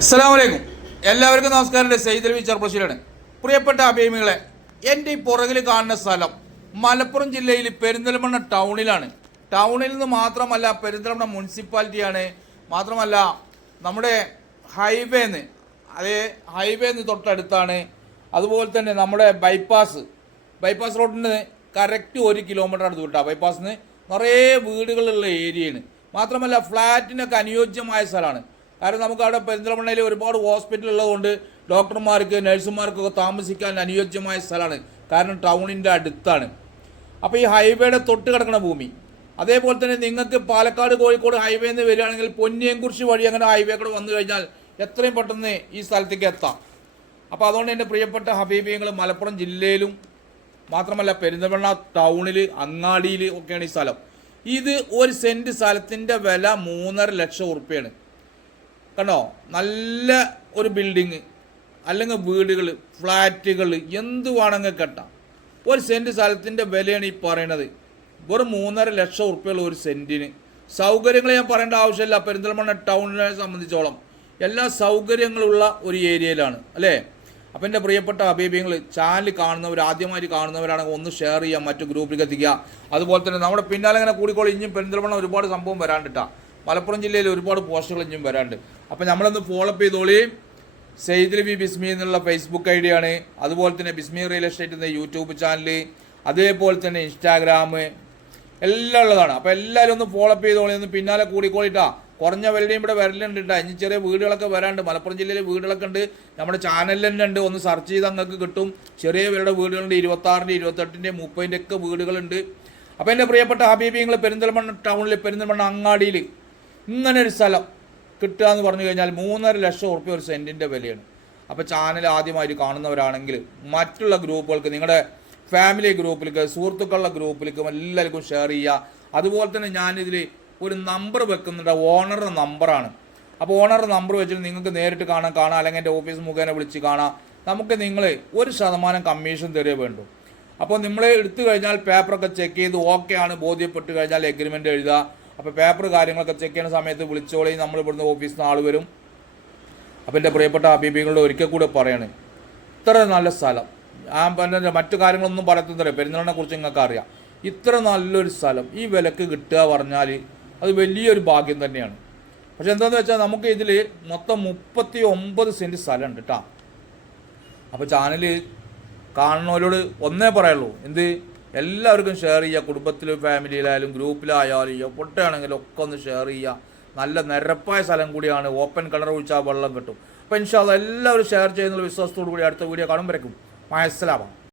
അസ്സാം വലൈക്കും എല്ലാവർക്കും നമസ്കാരം. സെയ്ദ് സെയ്ദലവി ചെറുപ്പശ്ശേരിയാണ് പ്രിയപ്പെട്ട അഭിമികളെ എന്റെ ഈ പുറകിൽ കാണുന്ന സ്ഥലം മലപ്പുറം ജില്ലയിൽ പെരിന്തൽമണ്ണ ടൗണിലാണ്. ടൗണിൽ നിന്ന് മാത്രമല്ല പെരിന്തൽമണ്ണ മുനിസിപ്പാലിറ്റിയാണ്. മാത്രമല്ല നമ്മുടെ ഹൈവേന്ന് അതേ ഹൈവേന്ന് തൊട്ടടുത്താണ്. അതുപോലെ തന്നെ നമ്മുടെ ബൈപ്പാസ് ബൈപ്പാസ് റോഡിന് കറക്റ്റ് ഒരു കിലോമീറ്റർ അടുത്ത് വിട്ടാ ബൈപ്പാസിന് നിറയെ വീടുകളുള്ള ഏരിയയാണ്. മാത്രമല്ല ഫ്ലാറ്റിനൊക്കെ അനുയോജ്യമായ സ്ഥലമാണ്. കാരണം നമുക്ക് അവിടെ പെരിന്തൽമണ്ണയിൽ ഒരുപാട് ഹോസ്പിറ്റൽ ഉള്ളതുകൊണ്ട് ഡോക്ടർമാർക്ക് നഴ്സുമാർക്കൊക്കെ താമസിക്കാൻ അനുയോജ്യമായ സ്ഥലമാണ്. കാരണം ടൗണിന്റെ അടുത്താണ്. അപ്പോൾ ഈ ഹൈവേയുടെ തൊട്ട് കിടക്കുന്ന ഭൂമി. അതേപോലെ തന്നെ നിങ്ങൾക്ക് പാലക്കാട് കോഴിക്കോട് ഹൈവേ നിന്ന് വരികയാണെങ്കിൽ പൊന്നിയംകുറിശി വഴി അങ്ങനെ ഹൈവേ കൂടെ വന്നു കഴിഞ്ഞാൽ എത്രയും പെട്ടെന്ന് ഈ സ്ഥലത്തേക്ക് എത്താം. അപ്പോൾ അതുകൊണ്ട് എന്റെ പ്രിയപ്പെട്ട ഹബീബിയങ്ങൾ മലപ്പുറം ജില്ലയിലും മാത്രമല്ല പെരിന്തൽമണ്ണ ടൗണിൽ അങ്ങാടിയിൽ ഒക്കെയാണ് ഈ സ്ഥലം. ഇത് ഒരു സെന്റ് സ്ഥലത്തിന്റെ വില മൂന്നര ലക്ഷം ഉറുപ്പ്യാണ്. കണ്ടോ? നല്ല ഒരു ബിൽഡിങ് അല്ലെങ്കിൽ വീടുകൾ ഫ്ലാറ്റുകൾ എന്ത് വേണമെങ്കിൽ കെട്ടാം. ഒരു സെന്റ് സ്ഥലത്തിന്റെ വിലയാണ് ഈ പറയണത്. വെറും മൂന്നര ലക്ഷം ഉറുപ്പ്യുള്ള ഒരു സെന്റിന് സൗകര്യങ്ങൾ ഞാൻ പറയേണ്ട ആവശ്യമില്ല. പെരിന്തൽമണ്ണ ടൗണിനെ സംബന്ധിച്ചോളം. എല്ലാ സൗകര്യങ്ങളുള്ള ഒരു ഏരിയയിലാണ്. അല്ലേ? അപ്പം എന്റെ പ്രിയപ്പെട്ട അഭിപ്രായങ്ങൾ ചാനൽ കാണുന്നവർ ആദ്യമായിട്ട് കാണുന്നവരാണെങ്കിൽ ഒന്ന് ഷെയർ ചെയ്യാം മറ്റു ഗ്രൂപ്പിലേക്ക് എത്തിക്കുക. അതുപോലെ തന്നെ നമ്മുടെ പിന്നാലെ ഇങ്ങനെ കൂടിക്കോളി ഇനിയും പെരിന്തൽമണ്ണ ഒരുപാട് സംഭവം വരാണ്ടിട്ടാ. മലപ്പുറം ജില്ലയിൽ ഒരുപാട് പോസ്റ്റുകൾ ഇനിയും വരാണ്ട് അപ്പോൾ നമ്മളൊന്ന് ഫോളോപ്പ് ചെയ്തോളി. സെയ്ദ് ബി ബിസ്മി എന്നുള്ള ഫേസ്ബുക്ക് ഐ ഡിയാണ് അതുപോലെ തന്നെ ബിസ്മി റിയൽ എസ്റ്റേറ്റ് എന്ന യൂട്യൂബ് ചാനൽ അതേപോലെ തന്നെ ഇൻസ്റ്റാഗ്രാം എല്ലാം ഉള്ളതാണ്. അപ്പോൾ എല്ലാവരും ഒന്ന് ഫോളോപ്പ് ചെയ്തോളി. ഒന്ന് പിന്നാലെ കൂടിക്കോളിട്ടാ. കുറഞ്ഞ വിലയും ഇവിടെ വരലുണ്ട് കേട്ടോ ഇനി ചെറിയ വീടുകളൊക്കെ വരാണ്ട് മലപ്പുറം ജില്ലയിലെ വീടുകളൊക്കെ ഉണ്ട്. നമ്മുടെ ചാനലിൽ തന്നെ ഉണ്ട്. ഒന്ന് സെർച്ച് ചെയ്ത് നിങ്ങൾക്ക് കിട്ടും. ചെറിയ പേരുടെ വീടുകളുണ്ട്. ഇരുപത്താറിന്റെ ഇരുപത്തെട്ടിന്റെ മുപ്പതിന്റെ ഒക്കെ വീടുകളുണ്ട്. അപ്പോൾ എന്റെ പ്രിയപ്പെട്ട ഹബീബിങ്ങൾ പെരിന്തൽമണ്ണ ടൗണിൽ പെരിന്തൽമണ്ണ അങ്ങാടിയിൽ ഇങ്ങനെ ഒരു സ്ഥലം കിട്ടുക എന്ന് പറഞ്ഞു കഴിഞ്ഞാൽ മൂന്നര ലക്ഷം ഉറുപ്പ്യ ഒരു സെന്റിന്റെ വിലയാണ്. അപ്പോൾ ചാനൽ ആദ്യമായിട്ട് കാണുന്നവരാണെങ്കിൽ മറ്റുള്ള ഗ്രൂപ്പുകൾക്ക് നിങ്ങളുടെ ഫാമിലി ഗ്രൂപ്പിലേക്ക് സുഹൃത്തുക്കളുടെ ഗ്രൂപ്പിലേക്കും എല്ലാവർക്കും ഷെയർ ചെയ്യുക. അതുപോലെ തന്നെ ഞാനിതിൽ ഒരു നമ്പർ വെക്കുന്നുണ്ട്. ഓണറുടെ നമ്പറാണ് അപ്പോൾ ഓണറുടെ നമ്പർ വെച്ചിട്ട് നിങ്ങൾക്ക് നേരിട്ട് കാണാൻ കാണാം. അല്ലെങ്കിൽ എന്റെ ഓഫീസ് മുഖേന വിളിച്ച് കാണാം. നമുക്ക് നിങ്ങൾ ഒരു ശതമാനം കമ്മീഷൻ തരേ വേണ്ടു. അപ്പോൾ നമ്മൾ എടുത്തു കഴിഞ്ഞാൽ പേപ്പറൊക്കെ ചെക്ക് ചെയ്ത് ഓക്കെ ആണ്. ബോധ്യപ്പെട്ട് കഴിഞ്ഞാൽ എഗ്രിമെന്റ് എഴുതുക. അപ്പോൾ പേപ്പർ കാര്യങ്ങളൊക്കെ ചെക്ക് ചെയ്യുന്ന സമയത്ത് വിളിച്ചോളി നമ്മൾ ഇവിടുന്ന് ഓഫീസിൽ നിന്ന് ആൾ വരും. അപ്പോൾ എന്റെ പ്രിയപ്പെട്ട അഭിപ്രായങ്ങളോട് ഒരിക്കൽ കൂടെ പറയാണ് ഇത്ര നല്ല സ്ഥലം. ഞാൻ പറഞ്ഞ മറ്റു കാര്യങ്ങളൊന്നും പറയത്തുന്നില്ല പെരുന്നാളിനെ കുറിച്ച് നിങ്ങൾക്ക് അറിയാം. ഇത്ര നല്ലൊരു സ്ഥലം ഈ വിലക്ക് കിട്ടുക പറഞ്ഞാൽ അത് വലിയൊരു ഭാഗ്യം തന്നെയാണ്. പക്ഷെ എന്താണെന്ന് വെച്ചാൽ നമുക്ക് ഇതിൽ മൊത്തം മുപ്പത്തി ഒമ്പത് സെന്റ് സ്ഥലമുണ്ട് കേട്ടോ അപ്പോൾ ചാനൽ കാണുന്നവരോട് ഒന്നേ പറയുള്ളൂ എന്ത്? എല്ലാവർക്കും ഷെയർ ചെയ്യുക. കുടുംബത്തിലും ഫാമിലിയിലായാലും ഗ്രൂപ്പിലായാലും എവിടെയാണെങ്കിലും ഒക്കെ ഒന്ന് ഷെയർ ചെയ്യുക. നല്ല നിരപ്പായ സ്ഥലം കൂടിയാണ്. ഓപ്പൺ കളർ ഒഴിച്ചാൽ വെള്ളം കിട്ടും. അപ്പോൾ ഇൻഷാല്ല എല്ലാവരും ഷെയർ ചെയ്യുന്ന വിശ്വാസത്തോടു കൂടി അടുത്ത വീഡിയോ കാണുമ്പോഴേക്കും. മനസ്സിലാവാം